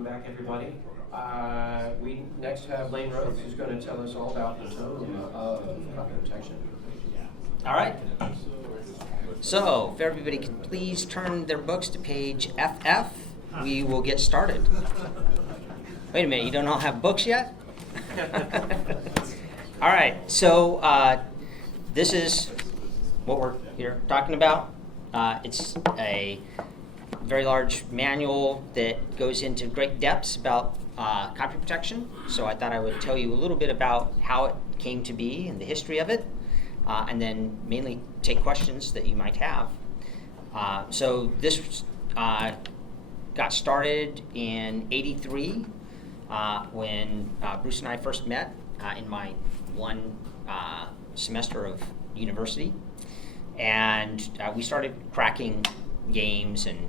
Welcome back, everybody. We next have Lane Roath, who's going to tell us all about the Tome of Copy Protection. All right. So, if everybody could please turn their books to page FF, we will get started. Wait a minute, you don't all have books yet? All right, so this is what we're here talking about. It's a very large manual that goes into great depths about copy protection. So I thought I would tell you a little bit about how it came to be and the history of it, and then mainly take questions that you might have. So this got started in '83 when Bruce and I first met in my one semester of university, and we started cracking games and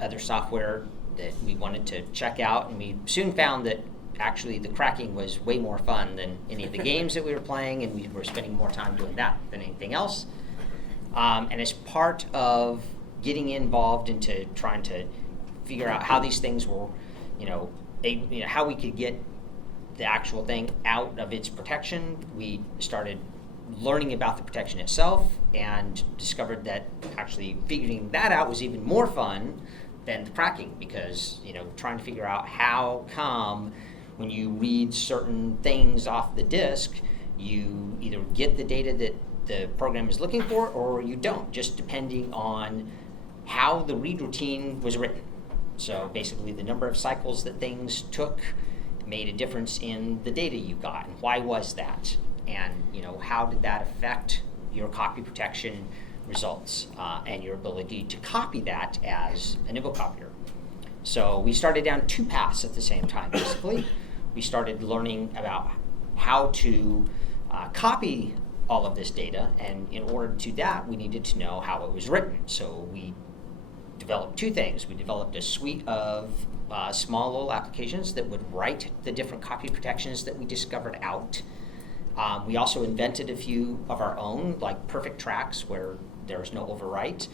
other software that we wanted to check out, and we soon found that actually the cracking was way more fun than any of the games that we were playing, and we were spending more time doing that than anything else. And as part of getting involved into trying to figure out how these things were, how we could get the actual thing out of its protection, we started learning about the protection itself and discovered that actually figuring that out was even more fun than the cracking, because trying to figure out how come when you read certain things off the disk, you either get the data that the program is looking for or you don't, just depending on how the read routine was written. So basically the number of cycles that things took made a difference in the data you got, and why was that? And how did that affect your copy protection results and your ability to copy that as a nibble copier? So we started down two paths at the same time, basically. We started learning about how to copy all of this data, and in order to do that, we needed to know how it was written. So we developed two things. We developed a suite of small little applications that would write the different copy protections that we discovered out. We also invented a few of our own, like perfect tracks where there's no overwrite,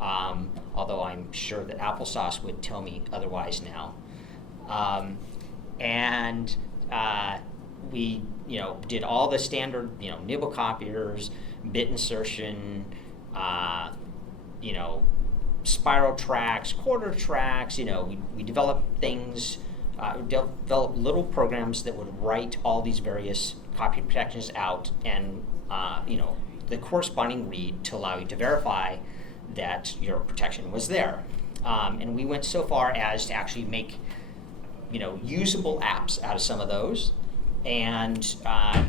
although I'm sure that AppleSauce would tell me otherwise now. And we did all the standard nibble copiers, bit insertion, spiral tracks, quarter tracks. We developed things, developed little programs that would write all these various copy protections out, and the corresponding read to allow you to verify that your protection was there. And we went so far as to actually make usable apps out of some of those. And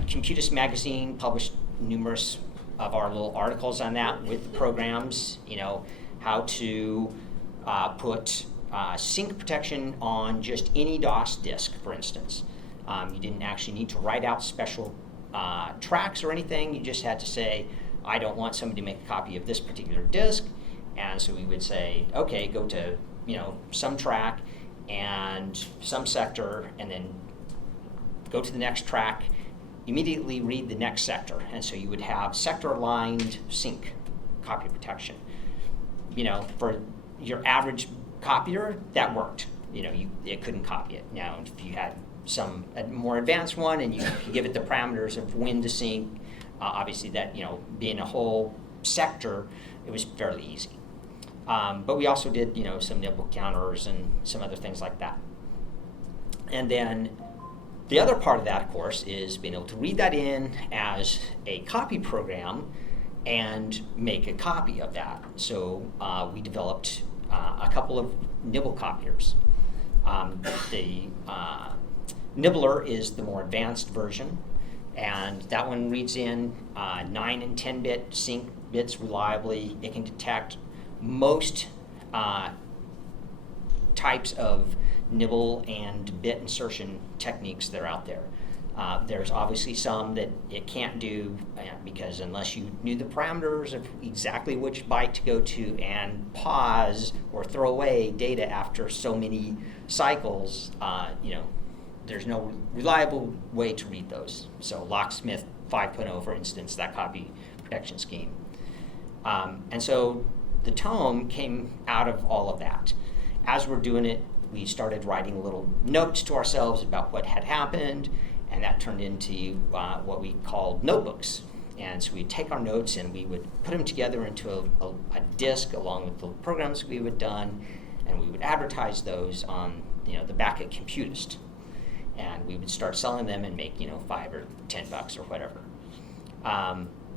Computus Magazine published numerous of our little articles on that with programs, how to put sync protection on just any DOS disk, for instance. You didn't actually need to write out special tracks or anything. You just had to say, I don't want somebody to make a copy of this particular disk. And so we would say, okay, go to some track and some sector, and then go to the next track, immediately read the next sector. And so you would have sector-aligned sync copy protection. For your average copier, that worked. It couldn't copy it. Now, if you had a more advanced one and you could give it the parameters of when to sync, obviously that, being a whole sector, it was fairly easy. But we also did, some nibble counters and some other things like that. And then the other part of that, of course, is being able to read that in as a copy program and make a copy of that. So we developed a couple of nibble copiers. The Nibbler is the more advanced version, and that one reads in 9 and 10-bit sync bits reliably. It can detect most types of nibble and bit insertion techniques that are out there. There's obviously some that it can't do because unless you knew the parameters of exactly which byte to go to and pause or throw away data after so many cycles, there's no reliable way to read those. So Locksmith 5.0, for instance, that copy protection scheme. And so the Tome came out of all of that. As we're doing it we started writing little notes to ourselves about what had happened, and that turned into what we called notebooks. And so we'd take our notes and we would put them together into a disk along with the programs we had done, and we would advertise those on the back at Computist. And we would start selling them and make $5 or $10 or whatever.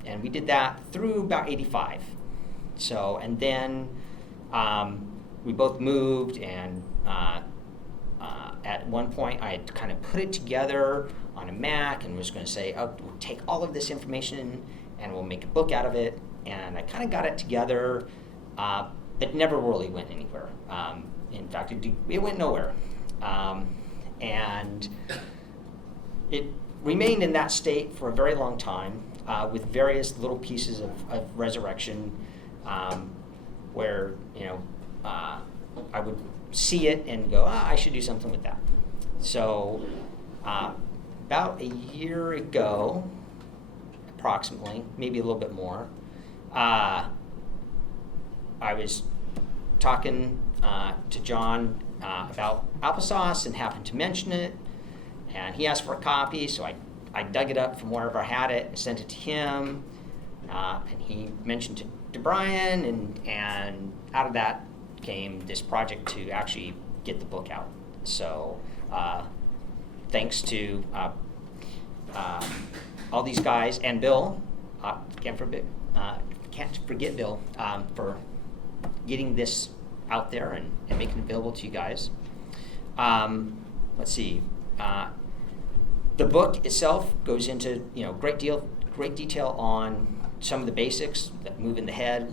And we did that through about 85. So, and then we both moved, and at one point I had kind of put it together on a Mac and was going to say, oh, we'll take all of this information and we'll make a book out of it. And I kind of got it together, but never really went anywhere. In fact, it went nowhere. And it remained in that state for a very long time, with various little pieces of resurrection, where I would see it and go, I should do something with that. So about a year ago, approximately, maybe a little bit more, I was talking to John about AppleSauce and happened to mention it, and he asked for a copy, so I dug it up from wherever I had it and sent it to him, and he mentioned it to Brian, and out of that came this project to actually get the book out. So thanks to all these guys and Bill, can't forget Bill for getting this out there and making it available to you guys. Let's see. The book itself goes into great detail on some of the basics that move in the head,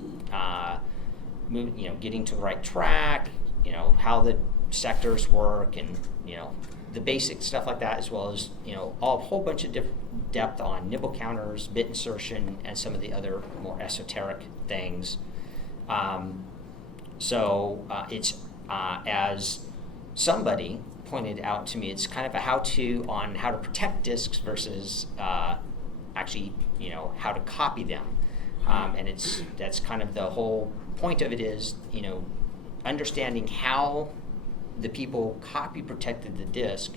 getting to the right track, how the sectors work, and the basic stuff like that, as well as a whole bunch of depth on nibble counters, bit insertion, and some of the other more esoteric things. So it's as somebody pointed out to me, it's kind of a how-to on how to protect disks versus actually how to copy them, and that's kind of the whole point of it is understanding how the people copy protected the disk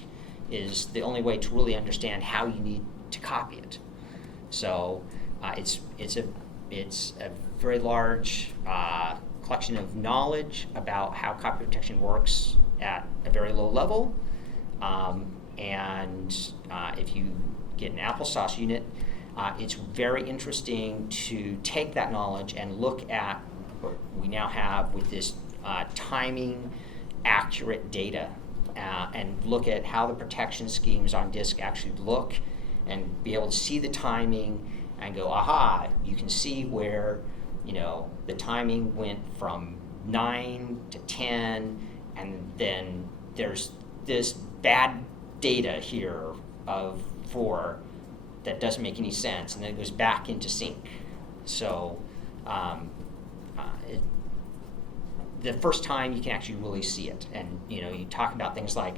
is the only way to really understand how you need to copy it. So it's a very large collection of knowledge about how copy protection works at a very low level, and if you get an AppleSauce unit, it's very interesting to take that knowledge and look at what we now have with this timing accurate data, and look at how the protection schemes on disk actually look, and be able to see the timing and go, aha, you can see where the timing went from 9 to 10, and then there's this bad data here of 4 that doesn't make any sense, and then it goes back into sync. So the first time you can actually really see it, and you talk about things like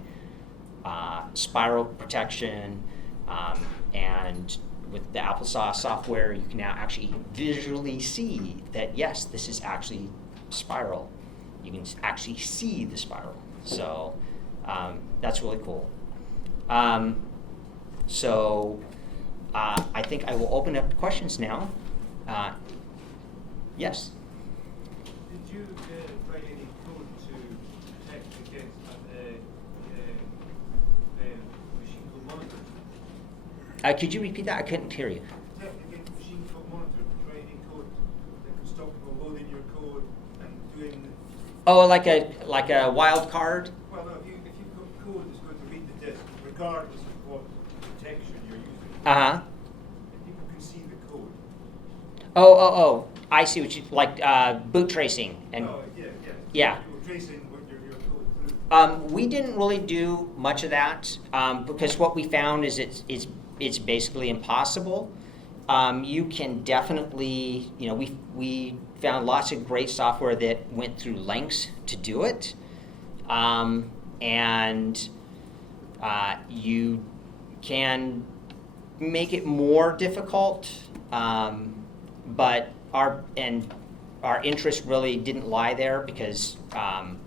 spiral protection, and with the AppleSauce software, you can now actually visually see that yes, this is actually spiral. You can actually see the spiral. So that's really cool. So I think I will open up questions now. Yes? Did you write any code to protect against machine code monitors? Could you repeat that? I couldn't hear you. Protect against machine code monitors. Did you write any code that could stop people loading your code and doing? Oh, like a wild card? Well, no, if you've got code that's going to read the disk, regardless of what protection you're using. Uh-huh. If people can see the code. Oh, I see what you, like boot tracing. And Oh, yeah. Yeah. You're tracing what your code through. We didn't really do much of that, because what we found is it's basically impossible. You can definitely, we found lots of great software that went through lengths to do it, and you can make it more difficult, but our our interest really didn't lie there because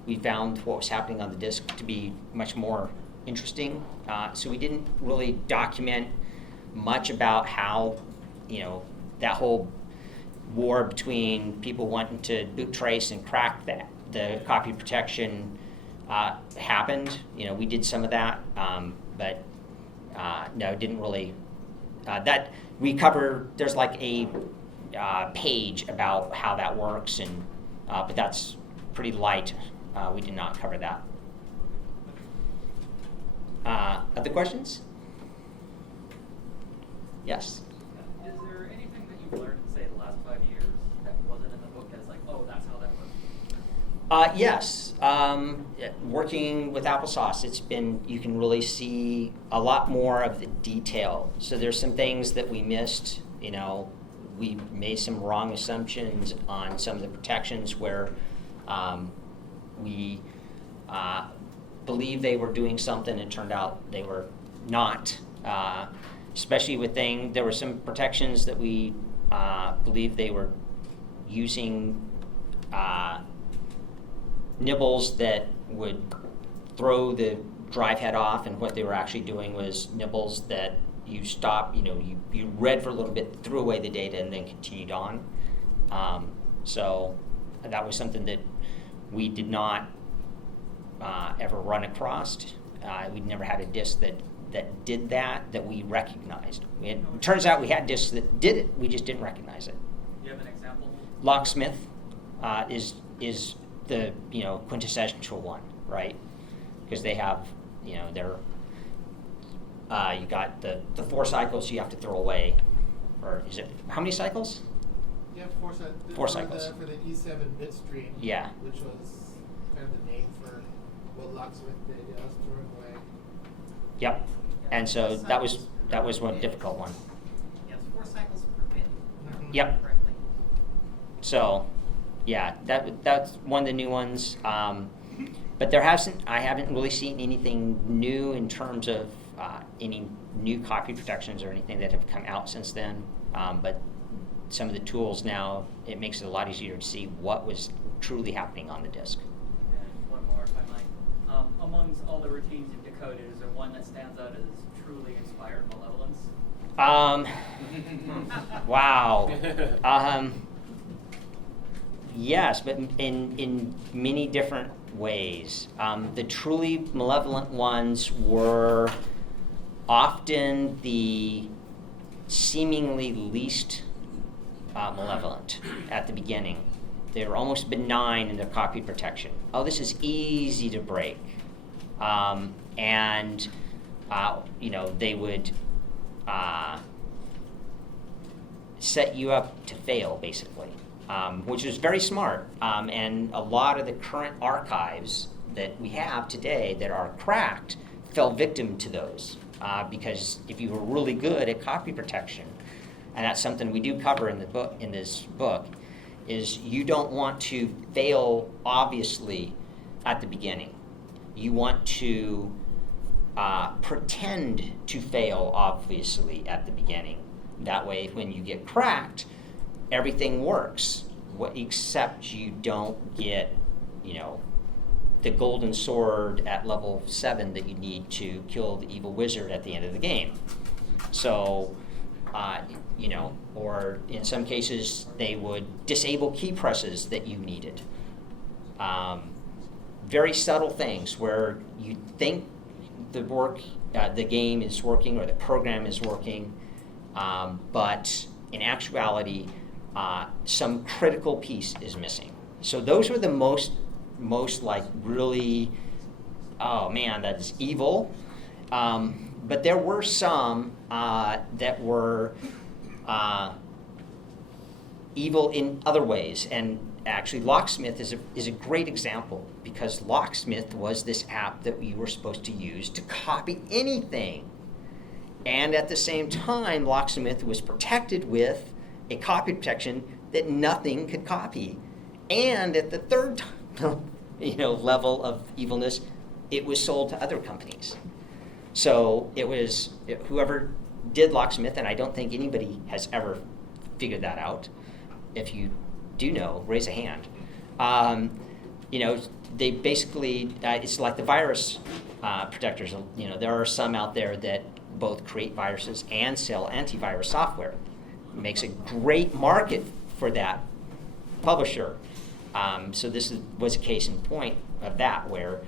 we found what was happening on the disk to be much more interesting. So we didn't really document much about how, that whole war between people wanting to boot trace and crack the copy protection happened. We did some of that, but no, didn't really. That we cover. There's like a page about how that works, and but that's pretty light. We did not cover that. Other questions? Yes. Is there anything that you've learned, say, the last 5 years that wasn't in the book that's like, oh, that's how that works? Yes. Working with AppleSauce, you can really see a lot more of the detail. So there's some things that we missed. We made some wrong assumptions on some of the protections where we believed they were doing something. It turned out they were not. Especially with there were some protections that we believed they were using nibbles that would throw the drive head off, and what they were actually doing was nibbles that you stop, you read for a little bit, threw away the data, and then continued on. So that was something that we did not ever run across. We'd never had a disk that did that we recognized. It turns out we had disks that did it, we just didn't recognize it. Do you have an example? Locksmith is the quintessential one, right? Because they have their you got the 4 cycles you have to throw away, or is it how many cycles? Yeah, 4 4 cycles. For the E7 bit stream. Yeah. Which was kind of the name for what Locksmith did. Yeah, I was throwing away. Yep. And so that was one difficult one. Yes, 4 cycles per bit. Yep. Correctly. So, yeah, that's one of the new ones. But I haven't really seen anything new in terms of any new copy protections or anything that have come out since then. But some of the tools now, it makes it a lot easier to see what was truly happening on the disk. And one more, if I might. Amongst all the routines you've decoded, is there one that stands out as truly inspired malevolence? Wow. Yes, but in many different ways. The truly malevolent ones were often the seemingly least malevolent at the beginning. They were almost benign in their copy protection. Oh, this is easy to break. And they would set you up to fail, basically, which is very smart. And a lot of the current archives that we have today that are cracked fell victim to those. Because if you were really good at copy protection, and that's something we do cover in this book, is you don't want to fail obviously at the beginning. You want to pretend to fail obviously at the beginning. That way, when you get cracked, everything works, except you don't get, the golden sword at level 7 that you need to kill the evil wizard at the end of the game. So, or in some cases, they would disable key presses that you needed. Very subtle things where you think the game is working or the program is working, but in actuality, some critical piece is missing. So those were the most like really, oh man, that's evil. But there were some that were evil in other ways, and actually Locksmith is a great example, because Locksmith was this app that you were supposed to use to copy anything. And at the same time, Locksmith was protected with a copy protection that nothing could copy. And at the third level of evilness, it was sold to other companies. So it was whoever did Locksmith, and I don't think anybody has ever figured that out. If you do know, raise a hand. They basically, it's like the virus protectors. There are some out there that both create viruses and sell antivirus software. It makes a great market for that publisher. So this was a case in point of that, where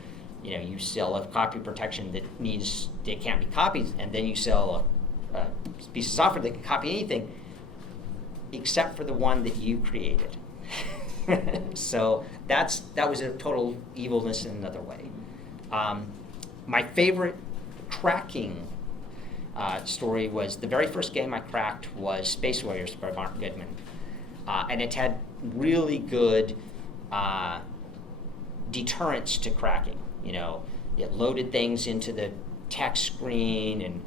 you sell a copy protection that can't be copied, and then you sell a piece of software that can copy anything except for the one that you created. So that was a total evilness in another way. My favorite cracking story was the very first game I cracked was Space Warriors by Mark Goodman. And it had really good deterrence to cracking. It loaded things into the text screen and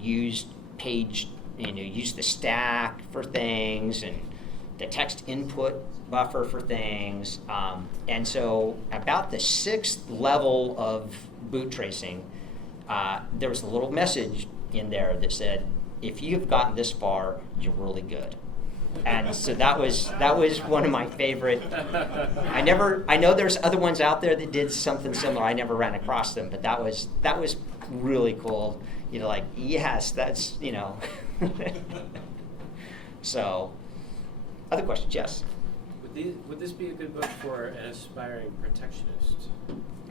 used the stack for things and the text input buffer for things. And so about the 6th level of boot tracing, there was a little message in there that said, if you've gotten this far, you're really good. And so that was one of my favorite. I know there's other ones out there that did something similar. I never ran across them, but that was really cool. Yes, that's So, other questions? Yes. Would this be a good book for an aspiring protectionist?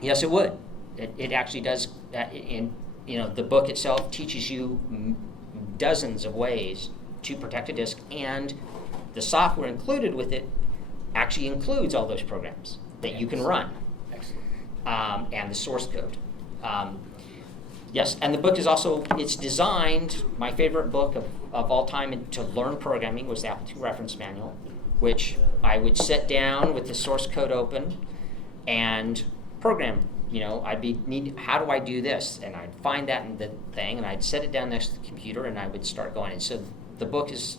Yes, it would. It actually does. The book itself teaches you dozens of ways to protect a disk, and the software included with it actually includes all those programs that you can run. Excellent. And the source code. Yes, and the book is also, it's designed, my favorite book of all time to learn programming was the Apple II Reference Manual, which I would sit down with the source code open and program. How do I do this? And I'd find that in the thing, and I'd set it down next to the computer, and I would start going. And so the book is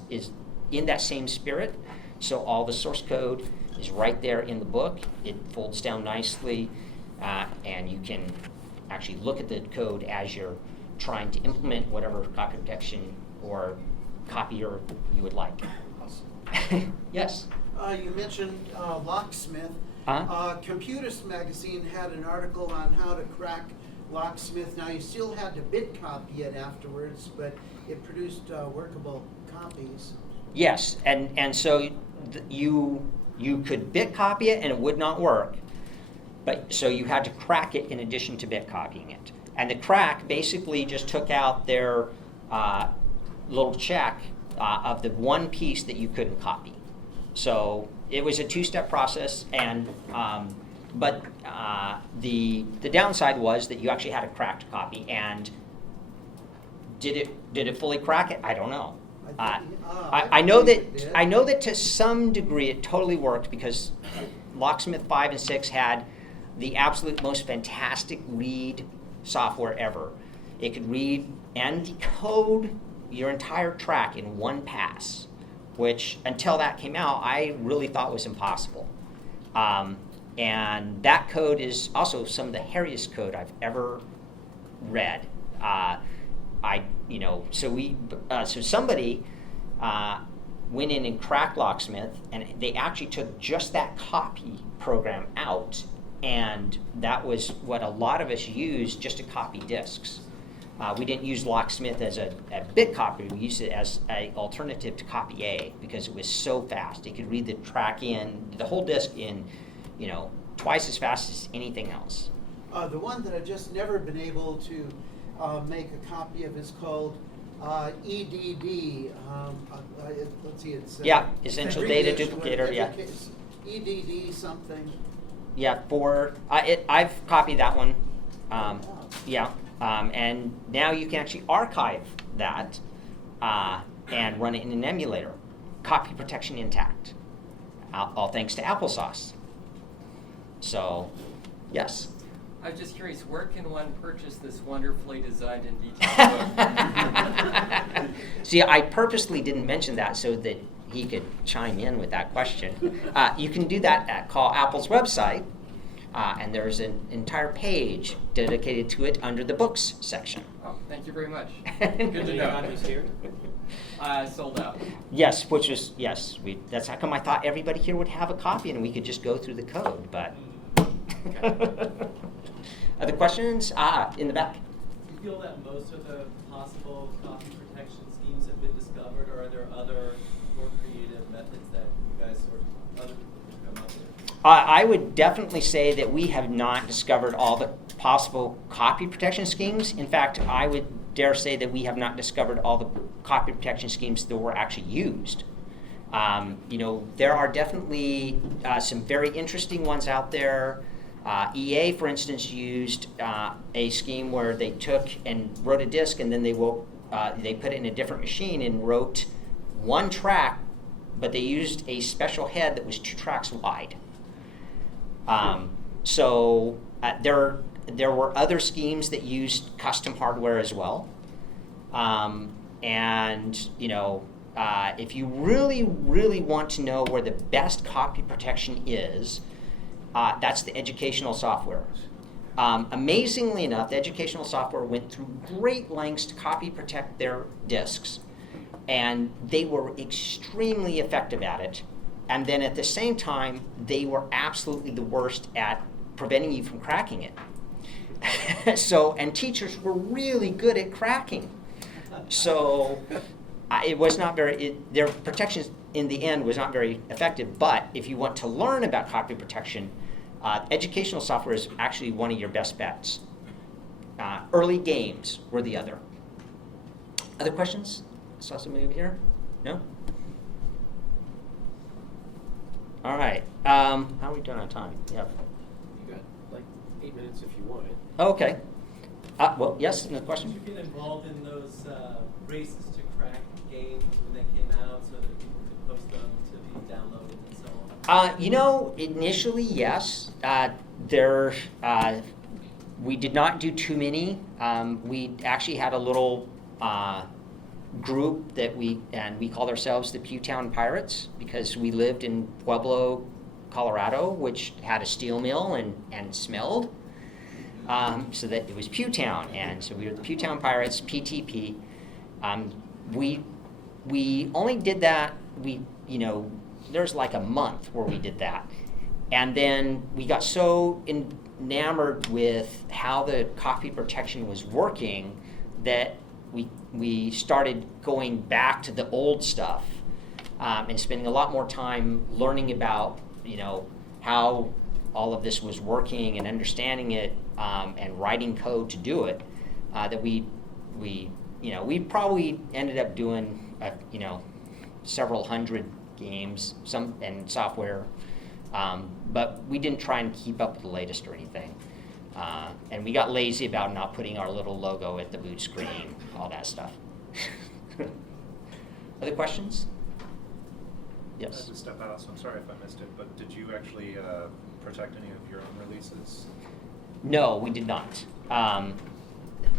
in that same spirit. So all the source code is right there in the book. It folds down nicely, and you can actually look at the code as you're trying to implement whatever copy protection or copier you would like. Awesome. Yes? You mentioned Locksmith. Uh-huh. Computers Magazine had an article on how to crack Locksmith. Now, you still had to bit copy it afterwards, but it produced workable copies. Yes, and so you could bit copy it and it would not work, but so you had to crack it in addition to bit copying it. And the crack basically just took out their little check of the one piece that you couldn't copy. So it was a two-step process, and but the downside was that you actually had a cracked copy. And did it fully crack it? I don't know. I know that to some degree it totally worked, because Locksmith 5 and 6 had the absolute most fantastic read software ever. It could read and decode your entire track in one pass, which until that came out, I really thought was impossible. And that code is also some of the hairiest code I've ever read. So somebody went in and cracked Locksmith, and they actually took just that copy program out, and that was what a lot of us used just to copy disks. We didn't use Locksmith as a bit copy. We used it as an alternative to Copy A because it was so fast. It could read the track the whole disk in, twice as fast as anything else. The one that I've just never been able to make a copy of is called EDD. Let's see, it's Essential Data Duplicator. Yeah. EDD something. Yeah, I've copied that one. And now you can actually archive that and run it in an emulator. Copy protection intact. All thanks to AppleSauce. So, yes. I was just curious, where can one purchase this wonderfully designed and detailed book? See, I purposely didn't mention that so that he could chime in with that question. You can do that call Apple's website, And there's an entire page dedicated to it under the books section. Oh, thank you very much. Good to Good to know. know. Copies here? Sold out. Yes, which is, yes, that's how come I thought everybody here would have a copy and we could just go through the code, but. Other questions? In the back. Do you feel that most of the possible copy protection schemes have been discovered, or are there other more creative methods that you guys other people have come up with? I would definitely say that we have not discovered all the possible copy protection schemes. In fact, I would dare say that we have not discovered all the copy protection schemes that were actually used. There are definitely some very interesting ones out there. EA, for instance, used a scheme where they took and wrote a disk, and then they put it in a different machine and wrote one track, but they used a special head that was 2 tracks wide. There were other schemes that used custom hardware as well. If you really, really want to know where the best copy protection is, that's the educational software. Amazingly enough, the educational software went through great lengths to copy protect their disks, and they were extremely effective at it. And then at the same time, they were absolutely the worst at preventing you from cracking it. And teachers were really good at cracking. So it was not their protection in the end was not very effective. But if you want to learn about copy protection, educational software is actually one of your best bets. Early games were the other. Other questions? I saw somebody over here. No? All right. How are we doing on time? Yeah. You got like 8 minutes if you want it. Okay. Well, yes, no question? Did you get involved in those races to crack games when they came out so that people could post them to be downloaded and so on? Initially, yes. We did not do too many. We actually had a little group that we called ourselves the Pewtown Pirates because we lived in Pueblo, Colorado, which had a steel mill and smelled. So that it was Pewtown, and so we were the Pewtown Pirates, PTP. We only did that. There's like a month where we did that, and then we got so enamored with how the copy protection was working that we started going back to the old stuff and spending a lot more time learning about how all of this was working and understanding it and writing code to do it. That we probably ended up doing several hundred games, some and software, but we didn't try and keep up with the latest or anything. And we got lazy about not putting our little logo at the boot screen, all that stuff. Other questions? I Yes. had to step out, so I'm sorry if I missed it, but did you actually protect any of your own releases? No, we did not.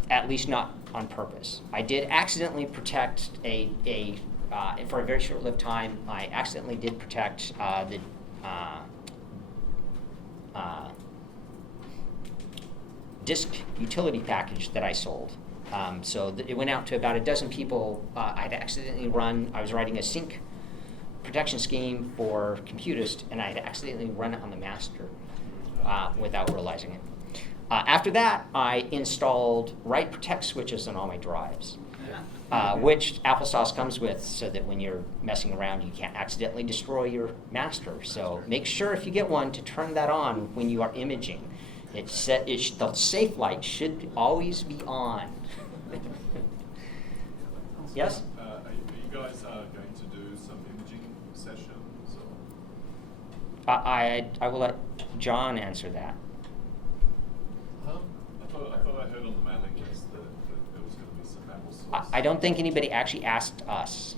At least not on purpose. I did accidentally protect for a very short-lived time, I accidentally did protect the disk utility package that I sold. It went out to about a dozen people. I was writing a sync protection scheme for Computist, and I had accidentally run it on the master without realizing it. After that, I installed write protect switches on all my drives, which AppleSauce comes with, so that when you're messing around, you can't accidentally destroy your master. So make sure if you get one to turn that on when you are imaging. The safe light should always be on. Yes? Are you guys going to do some imaging sessions? Or? I will let John answer that. I thought I heard on the mailing list that there was going to be some AppleSauce. I don't think anybody actually asked us.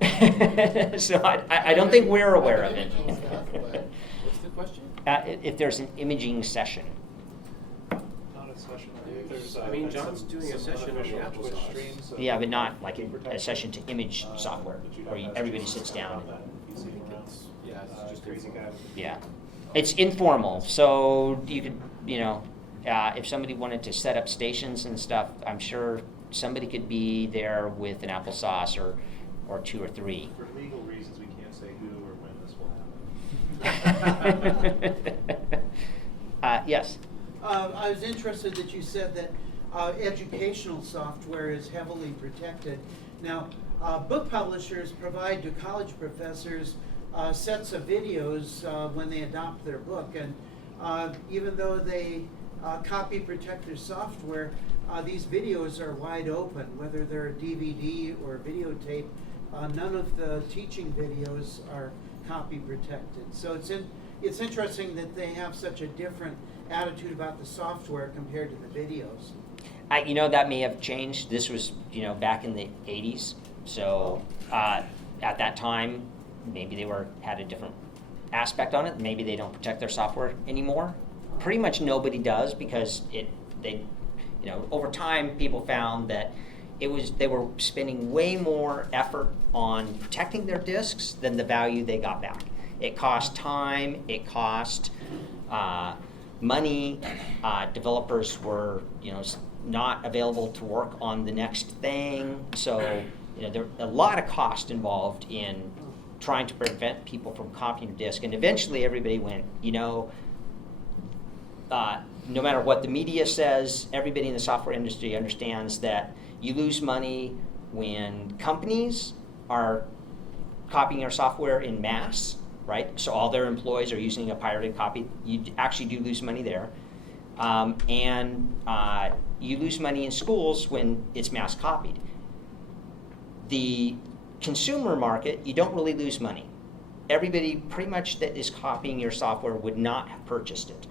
So I don't think we're aware of it. What's the question? If there's an imaging session. Not a session. I mean, John's doing a session on the AppleSauce. Yeah, but not like a session to image software where everybody sits down. Yeah, it's just crazy guy. Yeah. It's informal, so you could, if somebody wanted to set up stations and stuff, I'm sure somebody could be there with an AppleSauce or 2 or 3. For legal reasons, we can't say who or when this will happen. Yes. I was interested that you said that educational software is heavily protected. Now, book publishers provide to college professors sets of videos when they adopt their book, and even though they copy protect their software, these videos are wide open, whether they're DVD or videotape. None of the teaching videos are copy protected. So it's interesting that they have such a different attitude about the software compared to the videos. That may have changed. This was, back in the 80s. So at that time, maybe they had a different aspect on it. Maybe they don't protect their software anymore. Pretty much nobody does, because over time people found that they were spending way more effort on protecting their disks than the value they got back. It cost time, it cost money. Developers were not available to work on the next thing. So there a lot of cost involved in trying to prevent people from copying a disk. And eventually everybody went, no matter what the media says, everybody in the software industry understands that you lose money when companies are copying your software in mass, right? So all their employees are using a pirated copy. You actually do lose money there. And you lose money in schools when it's mass copied. The consumer market, you don't really lose money. Everybody pretty much that is copying your software would not have purchased it.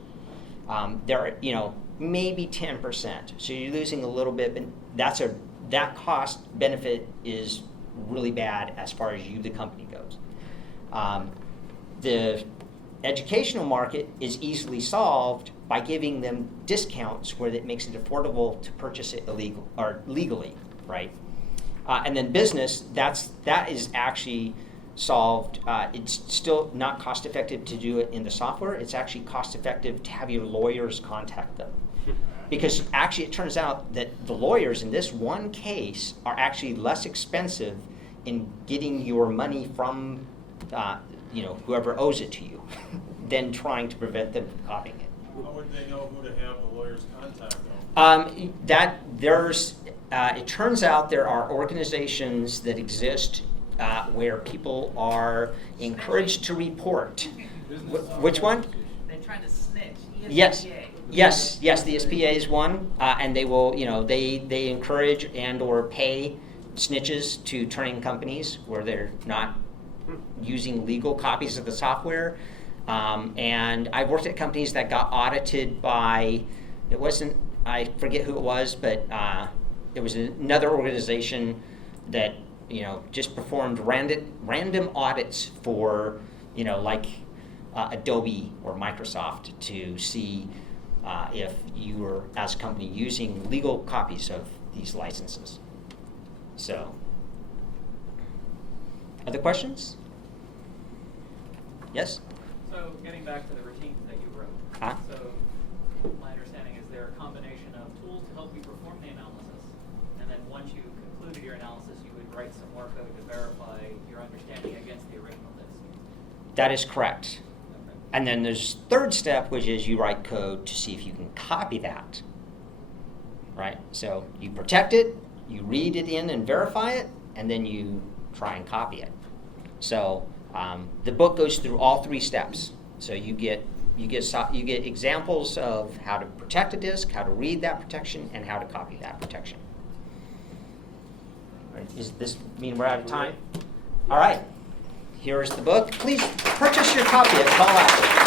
There are, maybe 10%. So you're losing a little bit, but that cost benefit is really bad as far as you, the company, goes. The educational market is easily solved by giving them discounts where it makes it affordable to purchase it legally, right? And then business, that is actually solved. It's still not cost effective to do it in the software. It's actually cost effective to have your lawyers contact them. Because actually it turns out that the lawyers in this one case are actually less expensive in getting your money from whoever owes it to you than trying to prevent them from copying it. How would they know who to have the lawyers contact them? It turns out there are organizations that exist where people are encouraged to report. Which one? They're trying to snitch. Yes, the SPA is one, and they will, they encourage and or pay snitches to turning companies where they're not using legal copies of the software. And I worked at companies that got audited by, I forget who it was, but it was another organization that, just performed random audits for, Adobe or Microsoft to see if you were, as a company, using legal copies of these licenses. So, other questions? Yes? So getting back to the routines that you wrote. Huh? So my understanding is they're a combination of tools to help you perform the analysis, and then once you concluded your analysis, you would write some more code to verify your understanding against the original disk. That is correct. Okay. And then there's third step, which is you write code to see if you can copy that. Right? So you protect it, you read it in and verify it, and then you try and copy it. So the book goes through all 3 steps. So you get examples of how to protect a disk, how to read that protection, and how to copy that protection. All right, does this mean we're out of time? All right. Here's the book. Please purchase your copy at Call Apple.